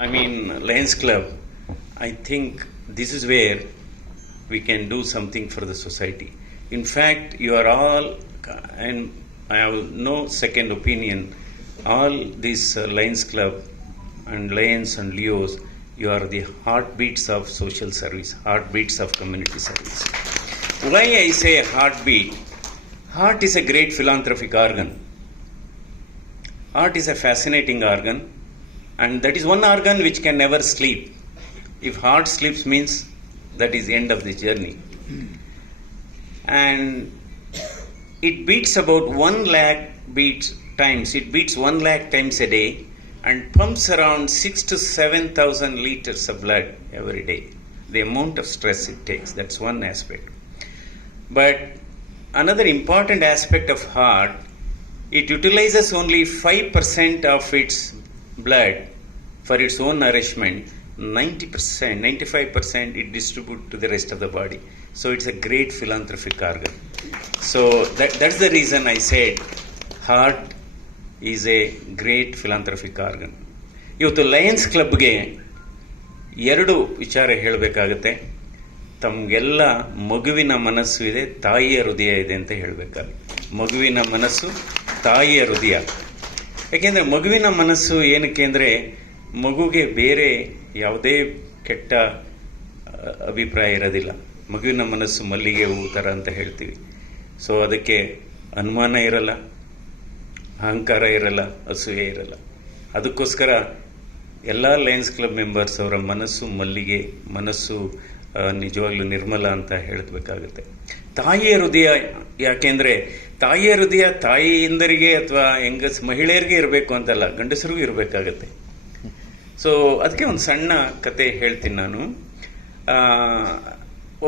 Lions Club, I think this is where we can do something for the society. In fact, you are all, and I have no second opinion, all these Lions Club and Lions and Leos, you are the heartbeats of social service, heartbeats of community service. Why I say heartbeat? Heart is a great philanthropic organ. Heart is a fascinating organ, and that is one organ which can never sleep. If heart sleeps means that is the end of the journey. And it beats about 1 lakh beats times. It beats 1 lakh times a day and pumps around 6,000 to 7,000 liters of blood every day. The amount of stress it takes, that's one aspect. But another important aspect of heart, it utilizes only 5% of its blood for its own nourishment. 90%, 95% it distributes to the rest of the body. So it's a great philanthropic organ. So that's the reason I said heart is a great philanthropic organ. ಇವತ್ತು Lions ಕ್ಲಬ್ಗೆ 2 ವಿಚಾರ ಹೇಳಬೇಕಾಗತ್ತೆ. ತಮಗೆಲ್ಲ ಮಗುವಿನ ಮನಸ್ಸು ಇದೆ, ತಾಯಿಯ ಹೃದಯ ಇದೆ ಅಂತ ಹೇಳಬೇಕಾಗುತ್ತೆ. ಮಗುವಿನ ಮನಸ್ಸು, ತಾಯಿಯ ಹೃದಯ. ಯಾಕೆಂದರೆ ಮಗುವಿನ ಮನಸ್ಸು ಏನಕ್ಕೆ ಅಂದರೆ ಮಗುಗೆ ಬೇರೆ ಯಾವುದೇ ಕೆಟ್ಟ ಅಭಿಪ್ರಾಯ ಇರೋದಿಲ್ಲ. ಮಗುವಿನ ಮನಸ್ಸು ಮಲ್ಲಿಗೆ ಹೂ ಥರ ಅಂತ ಹೇಳ್ತೀವಿ. ಸೊ ಅದಕ್ಕೆ ಅನುಮಾನ ಇರಲ್ಲ, ಅಹಂಕಾರ ಇರಲ್ಲ, ಅಸೂಯೆ ಇರಲ್ಲ. ಅದಕ್ಕೋಸ್ಕರ ಎಲ್ಲ ಲಯನ್ಸ್ ಕ್ಲಬ್ ಮೆಂಬರ್ಸ್ ಅವರ ಮನಸ್ಸು ಮಲ್ಲಿಗೆ, ಮನಸ್ಸು ನಿಜವಾಗ್ಲೂ ನಿರ್ಮಲ ಅಂತ ಹೇಳಬೇಕಾಗುತ್ತೆ. ತಾಯಿಯ ಹೃದಯ ಯಾಕೆಂದರೆ ತಾಯಿಯ ಹೃದಯ ತಾಯಿಯಿಂದರಿಗೆ ಅಥವಾ ಮಹಿಳೆಯರಿಗೆ ಇರಬೇಕು ಅಂತಲ್ಲ, ಗಂಡಸರಿಗೂ ಇರಬೇಕಾಗತ್ತೆ. ಸೊ ಅದಕ್ಕೆ ಒಂದು ಸಣ್ಣ ಕತೆ ಹೇಳ್ತೀನಿ ನಾನು.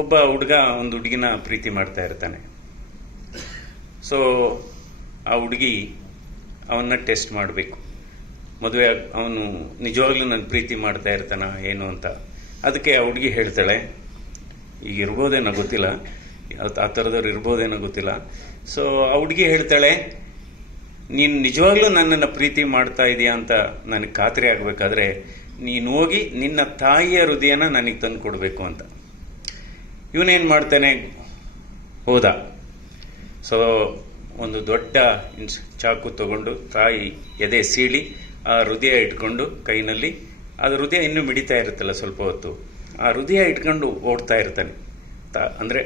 ಒಬ್ಬ ಹುಡುಗ ಒಂದು ಹುಡುಗಿನ ಪ್ರೀತಿ ಮಾಡ್ತಾ ಇರ್ತಾನೆ. ಸೊ ಆ ಹುಡುಗಿ ಅವನ್ನ ಟೆಸ್ಟ್ ಮಾಡಬೇಕು. ಮದುವೆ ಅವನು ನಿಜವಾಗ್ಲೂ ನನ್ನ ಪ್ರೀತಿ ಮಾಡ್ತಾ ಇರ್ತಾನ ಏನು ಅಂತ. ಅದಕ್ಕೆ ಆ ಹುಡುಗಿ ಹೇಳ್ತಾಳೆ, ಈಗ ಇರ್ಬೋದೇನೋ ಗೊತ್ತಿಲ್ಲ, ಆ ಥರದವ್ರು ಇರ್ಬೋದೇನೋ ಗೊತ್ತಿಲ್ಲ. ಸೊ ಆ ಹುಡುಗಿ ಹೇಳ್ತಾಳೆ, ನೀನು ನಿಜವಾಗ್ಲೂ ನನ್ನನ್ನು ಪ್ರೀತಿ ಮಾಡ್ತಾ ಇದೆಯಾ ಅಂತ ನನಗೆ ಖಾತ್ರಿ ಆಗಬೇಕಾದ್ರೆ ನೀನು ಹೋಗಿ ನಿನ್ನ ತಾಯಿಯ ಹೃದಯನ ನನಗೆ ತಂದು ಕೊಡಬೇಕು ಅಂತ. ಇವನೇನು ಮಾಡ್ತಾನೆ, ಹೋದ. ಸೊ ಒಂದು ದೊಡ್ಡ ಚಾಕು ತಗೊಂಡು ತಾಯಿ ಎದೆ ಸೀಳಿ ಆ ಹೃದಯ ಇಟ್ಕೊಂಡು ಕೈನಲ್ಲಿ, ಅದು ಹೃದಯ ಇನ್ನೂ ಮಿಡಿತಾ ಇರುತ್ತಲ್ಲ ಸ್ವಲ್ಪ ಹೊತ್ತು, ಆ ಹೃದಯ ಇಟ್ಕೊಂಡು ಓಡ್ತಾ ಇರ್ತಾನೆ. ಅಂದರೆ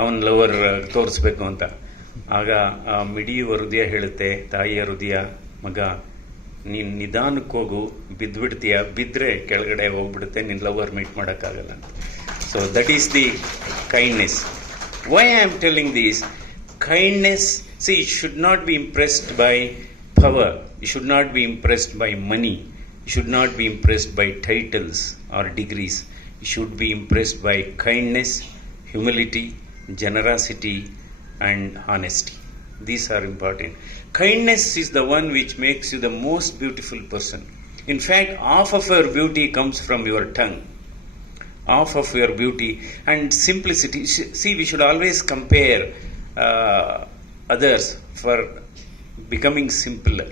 ಅವನ ಲವರ್ ತೋರಿಸ್ಬೇಕು ಅಂತ. ಆಗ ಆ ಮಿಡಿಯುವ ಹೃದಯ ಹೇಳುತ್ತೆ, ತಾಯಿಯ ಹೃದಯ, ಮಗ ನೀನು ನಿಧಾನಕ್ಕೆ ಹೋಗು, ಬಿದ್ದುಬಿಡ್ತೀಯ, ಬಿದ್ದರೆ ಕೆಳಗಡೆ ಹೋಗ್ಬಿಡುತ್ತೆ, ನಿನ್ನ ಲವರ್ ಮೀಟ್ ಮಾಡೋಕ್ಕಾಗಲ್ಲ ಅಂತ. So that is the kindness. Why I am telling this? kindness, see, you should not be impressed by power, you should not be impressed by money, you should not be impressed by titles or degrees. You should be impressed by kindness, humility, generosity and honesty. These are important. Kindness is the one which makes you the most beautiful person. In fact, half of your beauty comes from your tongue, half of your beauty. And simplicity, see, we should always compare others for becoming simpler.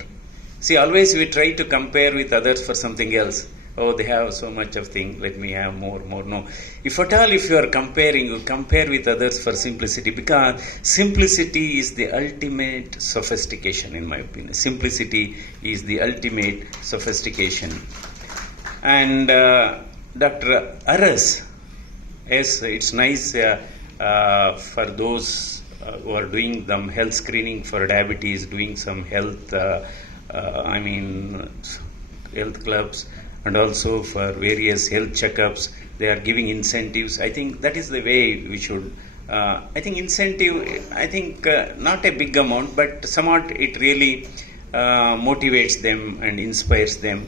See, always we try to compare with others for something else. Oh, they have so much of thing, let me have more. No. If at all, if you are comparing, you compare with others for simplicity, because simplicity is the ultimate sophistication, in my opinion. Simplicity is the ultimate sophistication. And Dr. Aras, yes, it's nice for those who are doing them health screening for diabetes, doing some health, health clubs, and also for various health checkups. They are giving incentives. I think that is the way we should. I think incentive, not a big amount, but somewhat it really motivates them and inspires them.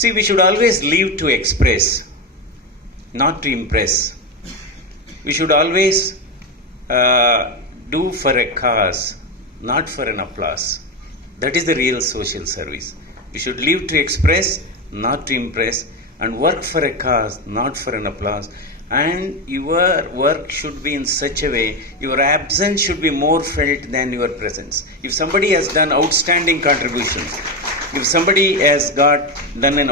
See, we should always live to express, not to impress. We should always do for a cause, not for an applause. That is the real social service. We should live to express, not to impress, and work for a cause, not for an applause. And your work should be in such a way, your absence should be more felt than your presence. If somebody has done outstanding contributions, if somebody has done an